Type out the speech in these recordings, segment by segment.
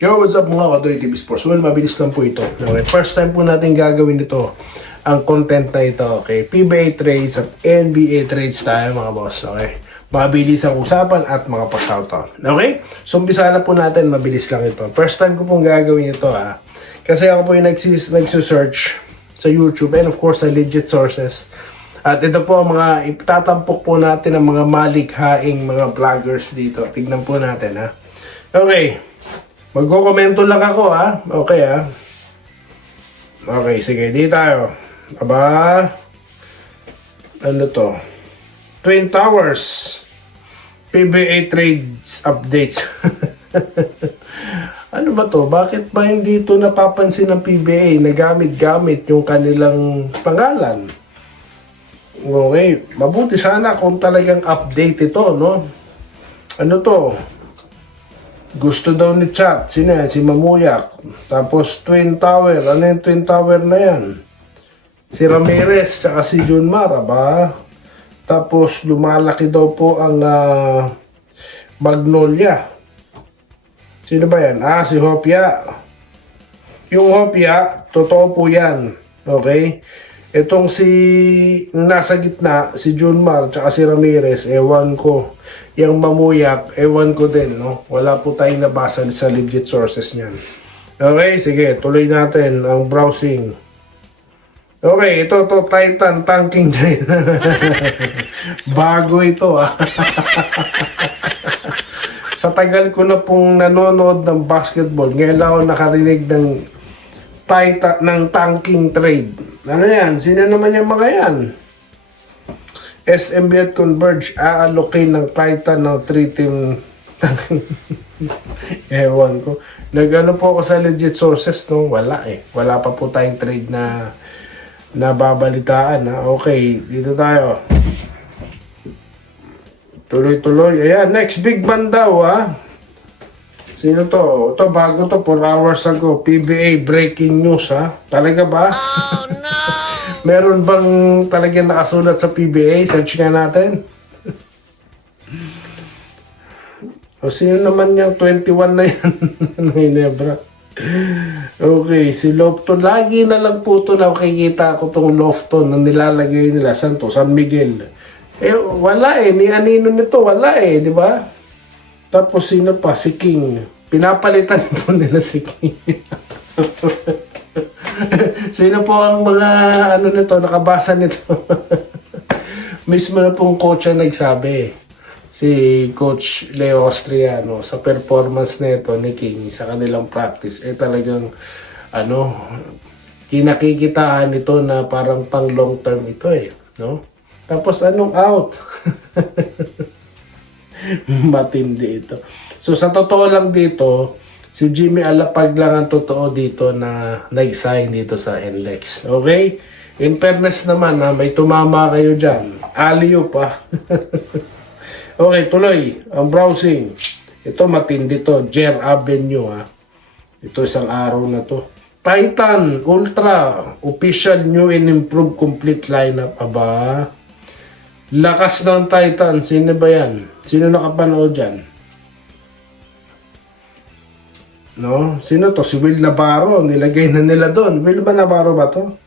Yo, what's up mga Kadoy TV Sports? Well, mabilis lang po ito. Okay, first time po natin gagawin ito, ang content na ito. Okay, PBA trades at NBA trades tayo mga boss. Okay, mabilis ang usapan at mga pag-shoutout. Okay, so umpisa na po natin, mabilis lang ito. First time ko pong gagawin ito kasi ako po yung nagsisearch sa YouTube and of course sa legit sources. At ito po ang mga itatampok po natin ang mga malikhaing mga vloggers dito. Tignan po natin Okay. Magko-komento lang ako Okay Okay, sige, di tayo. Aba, ano to? Twin Towers PBA trades updates. Ano ba to? Bakit ba hindi ito napapansin ng PBA? Nagamit-gamit yung kanilang pangalan. Okay, mabuti sana kung talagang update ito, no? Ano to? Gusto daw ni Chat. Sino yan? Si Mamuyak. Tapos Twin Tower. Ano yung Twin Tower na yan? Si Ramirez tsaka si Junmar, ba? Tapos lumalaki daw po ang Magnolia. Sino ba yan? Si Hopia. Yung Hopia, totoo po yan. Okay? Itong nasa gitna, si Junmar tsaka si Ramirez, ewan ko. Yung Mamuyak, ewan ko din, no? Wala po tayong nabasa sa legit sources niyan. Okay, sige, tuloy natin ang browsing. Okay, ito Titan Tanking Train. Bago ito, Sa tagal ko na pong nanonood ng basketball, ngayon lang ako nakarinig ng Titan ng tanking trade. Ano yan? Sino naman yung mga yan? SMB at Converge allocate ng Titan ng 3-team tanking. Ewan ko. Nagano po ako sa legit sources, no? Wala Wala pa po tayong trade na nababalitaan, Okay, dito tayo. Tuloy-tuloy. Ayan, next big man daw, Sino to? Ito, bago to, 4 hours ago. PBA breaking news, Talaga ba? Oh, no! Meron bang talagang nakasulat sa PBA? Search nga natin. O, sino naman yung 21 na yan? Hinebra. Okay, si Lofton. Lagi na lang po ito nakikita ko itong Lofton na nilalagay nila. Saan to? San Miguel. Wala Ni anino nito, wala di ba? Tapos sino pa? Si King. Pinapalitan po nila si King. Sino po ang mga nito, nakabasa nito? Mismo na pong coach ang nagsabi. Si Coach Leo Austriano sa performance nito ni King sa kanilang practice. Talagang kinakikitaan ito na parang pang long term ito no? Tapos anong out? Matindi ito. So sa totoo lang dito, si Jimmy Alapag lang ang totoo dito na nag-sign dito sa NLEX. Okay? In fairness naman may tumama kayo dyan. Aliyo pa. Okay, tuloy. Ang browsing. Ito matindi to. Jer Avenue Ito isang araw na to. Titan Ultra official new and improved complete lineup. Aba. Lakas ng Titan. Sino ba yan? Sino nakapanood dyan? No? Sino to? Si Will Navarro. Nilagay na nila doon. Will ba Navarro ba to?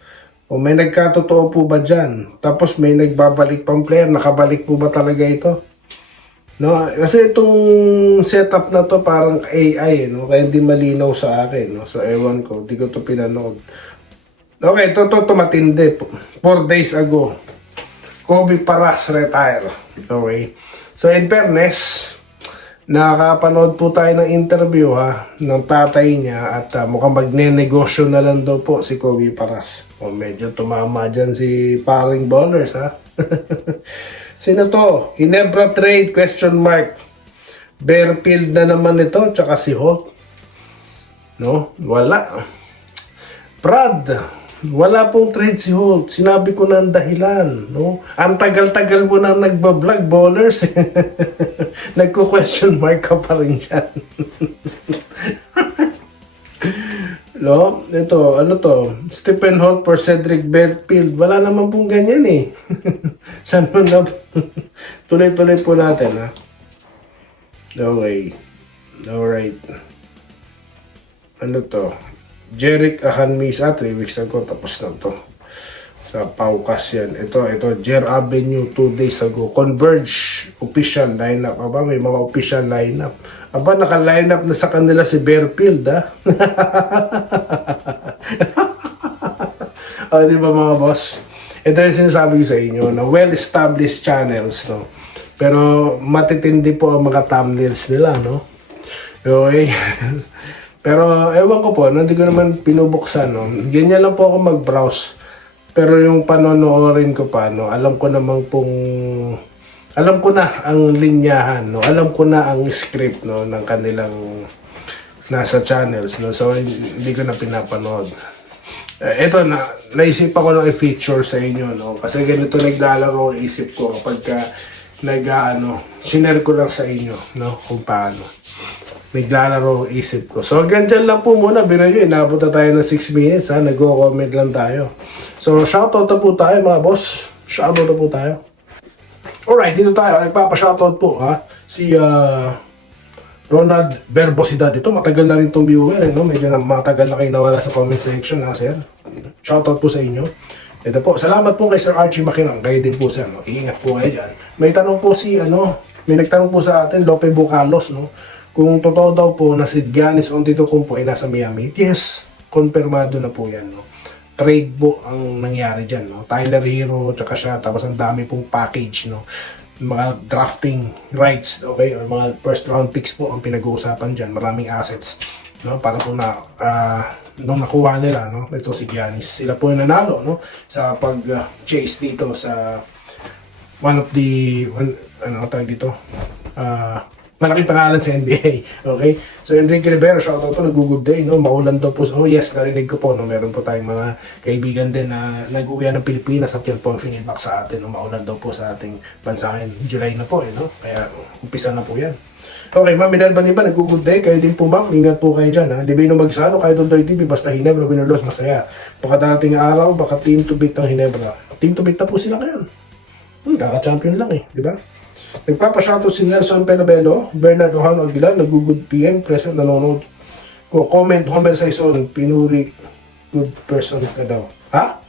O may nagkatotoo po ba dyan? Tapos may nagbabalik pang player. Nakabalik po ba talaga ito? No? Kasi itong setup na to parang AI. No? Kaya hindi malinaw sa akin. No? So ewan ko. Hindi ko to pinanood. Okay, ito matindi. 4 days ago. Kobe Paras retire. Okay. So in fairness, nakapanood po tayo ng interview ng tatay niya at mukhang magne-negosyo na lang daw po si Kobe Paras. Medyo tumama dyan si paring ballers Sino to? Ginebra trade ? Bearfield na naman ito tsaka si Holt. No? Wala. Brad. Wala pong trade si Holt. Sinabi ko na ang dahilan. No? Ang tagal-tagal mo na nagbablog, ballers. Nagko-question mark ka pa rin dyan. No? Ito, ano to? Stephen Holt for Cedric Bearfield. Wala naman pong ganyan Saan mo na? Tuloy-tuloy po natin Okay. Alright. ano to, Jeric Ahanmisa, 3 weeks ago, tapos na to. Sa Paukas yan. Ito, Jer Avenue, 2 days ago. Converge, official lineup. Aba, may mga official lineup. Aba, naka-lineup na sa kanila si Bearfield, ha? Di ba mga boss? Ito yung sinasabi ko sa inyo, na well-established channels, no? Pero matitindi po ang mga thumbnails nila, no? Okay? Pero ewan ko po, hindi ko naman pinubuksan, no? Ganyan lang po ako mag-browse. Pero yung panonoodin ko pa, no, alam ko na ang linyahan, no, alam ko na ang script, no, ng kanilang nasa channels, no, so hindi ko na pinapanood. Ito na, naisip ako ng i-feature sa inyo, no, kasi ganito naglalaro ang isip ko pagka sinare ko lang sa inyo, no, kung paano. Naglalaro ang isip ko. So hanggang dyan lang po muna, biro nyo, inabot na tayo ng 6 minutes, ha, nag-comment lang tayo. So, shoutout na po tayo mga boss. Shoutout na po tayo. Alright, dito tayo. Nagpapa-shoutout po, ha. Si Ronald Verbosidad. Ito, matagal na rin itong viewer, no? Medyo matagal na kayo nawala sa comment section, ha, sir. Shoutout po sa inyo. Ito po, salamat po kay Sir Archie Makinang. Kayo din po, sir, no? Iingat po kayo dyan. May tanong po may nagtanong po sa atin, Lope Bucalos, no? Kung totoo daw po na si Giannis Antetokounmpo ay nasa Miami. Yes, konfirmado na po yan, no? Trade po ang nangyari dyan, no? Tyler Hero, tsaka siya, tapos ang dami pong package, no? Mga drafting rights, okay? Or mga first round picks po ang pinag-uusapan dyan. Maraming assets, no? Para po nung nakuha nila, no? Ito si Giannis. Sila po yung nanalo, no? Sa pag-chase dito sa malaking pangalan sa NBA. Okay? So, Enrique Rivera, shoutout po, nag-good day, no? Maulan daw po. Oh, yes, narinig ko po, no? Meron po tayong mga kaibigan din na nag-uwi ng Pilipinas at yan po ang feedback sa atin, no? Maulan daw po sa ating bansa ngayon. July na po, no? Kaya, umpisa na po yan. Okay, Ma'am Minalba Niba, nag-good day. Kayo din po, Ma'am. Ingat po kayo dyan, ha? Libino Magsano, kayo doon TV, basta Hinebra, Winnerlos, masaya. Baka darating araw, baka team to beat ang Hinebra. Team to beat na po sila ngayon. Kaka-champion lang, di ba? Nagpapashoutout si Nelson Penabelo, Bernard Ohano Aguilar, nag-good PM, present, nanonood. Comment, Homer Saison, pinuri, good person ka daw. Ha?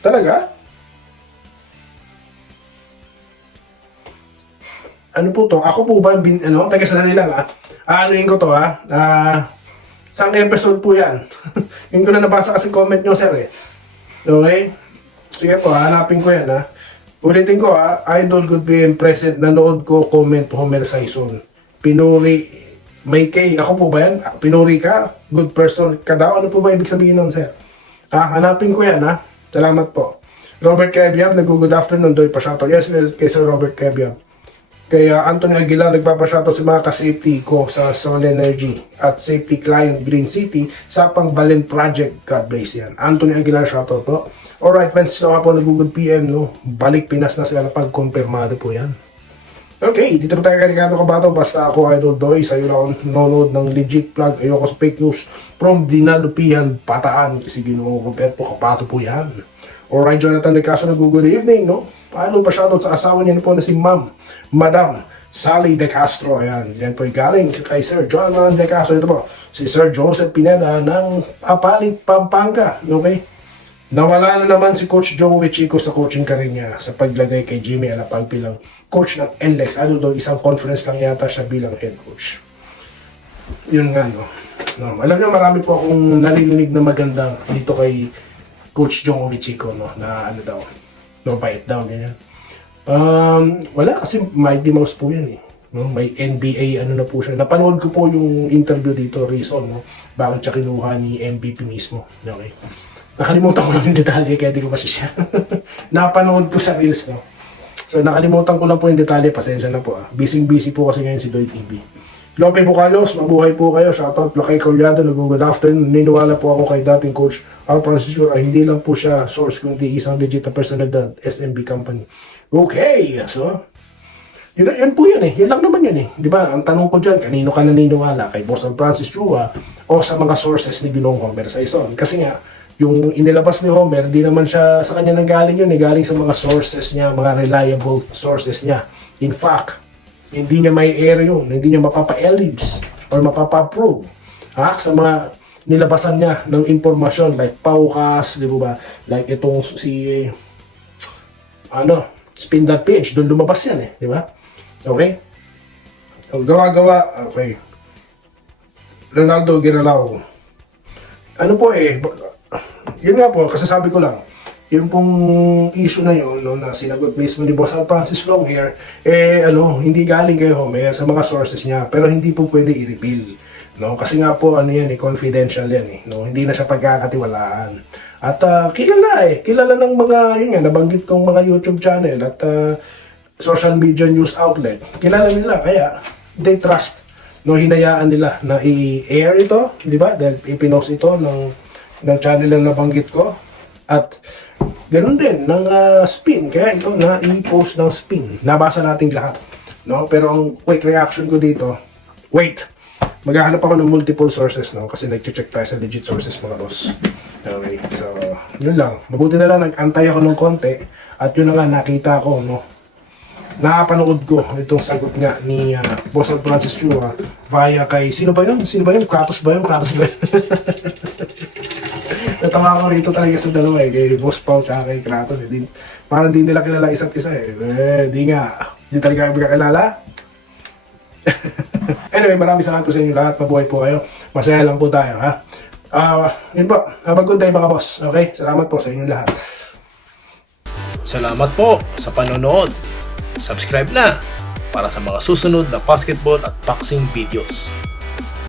Talaga? Ano po to? Ako po ba, taga sandali lang, ha? Anuin ko to, ha? Isang episode po yan. Yung ko na nabasa kasi comment nyo, sir, eh. Okay? Sige po, hanapin ko yan, ha? Ulitin ko, Idol Good PM present, nanood ko, comment, Homer Saison. Pinuri, may kay, ako po ba yan? Pinuri ka, good person ka daw. Ano po ba ibig sabihin nun, sir? Hanapin ko yan, ha? Salamat po. Robert Kebiab, nag-good afternoon, doy pa shoutout. Yes, kay Sir Robert Kebiab. Kaya Anthony Aguilar, nagpapashoutout sa mga ka-safety ko sa Sol Energy at safety client Green City sa Pangbalen Project. God bless yan. Anthony Aguilar, shoutout po. Alright, friends, so po nag-good PM, no? Balik Pinas na sila pag-confirmado po yan. Okay, dito po tayo kay Ricardo Cabato. Basta ako, Idol Doy, sa'yo lang akong nanonood ng legit plug. Ayoko sa fake news from Dinalupihan, Pataan. Kasi Ginoo Roberto Cabato po yan. Alright, Jonathan De Castro, good evening, no? Paano pa shoutout sa asawa niya po na si Madam Sally De Castro. Ayan, yan po galing kay Sir Jonathan De Castro. Ito po, si Sir Joseph Pineda ng Apalit, Pampanga. Okay? Nawala na naman si Coach Joey Chico sa coaching career niya sa paglagay kay Jimmy Alapag bilang coach ng NLEX. Ano daw, isang conference lang yata siya bilang head coach. Yun nga, no? Alam niyo, marami po akong narinig na maganda dito kay Coach Joey Chico, no? Na ano daw, no, bait daw, ganyan. Wala, kasi Mighty Mouse po yan, eh. No? May NBA, ano na po siya. Napanood ko po yung interview dito, reason, no? Bakit siya kinuha ni MVP mismo. Okay. Nakalimutan ko lang yung detalye, kaya di ko pa siya. Napanood ko sa Reels, no? So, nakalimutan ko lang po yung detalye, pasensya na po, Busy po kasi ngayon si Doy TV. Lope Bucalos, mabuhay po kayo. Shoutout Lakay Collado, nag-good afternoon. Niniwala po ako kay dating coach Al Francisco ay hindi lang po siya source, kundi isang legit na personalidad, SMB company. Okay, so, yun po yan, eh. Yun lang naman yan, eh. Di ba? Ang tanong ko dyan, kanino ka naniniwala? Kay Boss Francis Chua o sa mga sources ni Ginong Homer Saison? Kasi nga, yung inilabas ni Homer, di naman siya sa kanya nanggaling yun, eh. Galing sa mga sources niya, mga reliable sources niya. In fact, hindi niya may air yun, hindi niya mapapa-ellipse or mapapa-approve Sa mga nilabasan niya ng impormasyon like Paukas, di ba? Like itong si Spin.ph, doon lumabas yan di ba? Okay? Ang gawa-gawa, okay. Ronaldo Guerrero. Ano po yun nga po, kasi sabi ko lang, yung pong issue na yun, no, na sinagot mismo ni Boss Francis Longhair, hindi galing kay Homer sa mga sources niya, pero hindi po pwede i-reveal. No? Kasi nga po, confidential yan no? Hindi na siya pagkakatiwalaan. At kilala ng mga, yun nga, nabanggit kong mga YouTube channel at social media news outlet. Kilala nila, kaya they trust. No, hinayaan nila na i-air ito, di ba? Dahil ipinost ito ng channel na nabanggit ko. At ganun din ng Spin, kaya ito na i-post ng Spin. Nabasa natin lahat. No? Pero ang quick reaction ko dito, wait, maghahanap ako ng multiple sources, no? Kasi nag-check tayo sa legit sources, mga boss. Okay, so yun lang. Mabuti na lang nag-antay ako ng konti at yun na nga nakita ko, no? Nakapanood ko itong sagot nga ni Boss Francis Chua via kay, sino ba yun? Kratos ba yun? Natawa ko rito talaga sa dalawa kay Boss Pao at kay Kratos parang di nila kilala isa't isa di talaga kami kakilala. Anyway, maraming salamat po sa inyo lahat. Mabuhay po kayo. Masaya lang po tayo, yun po. Have a good day, mga boss. Okay? Salamat po sa inyo lahat. Salamat po sa panonood. Subscribe na para sa mga susunod na basketball at boxing videos.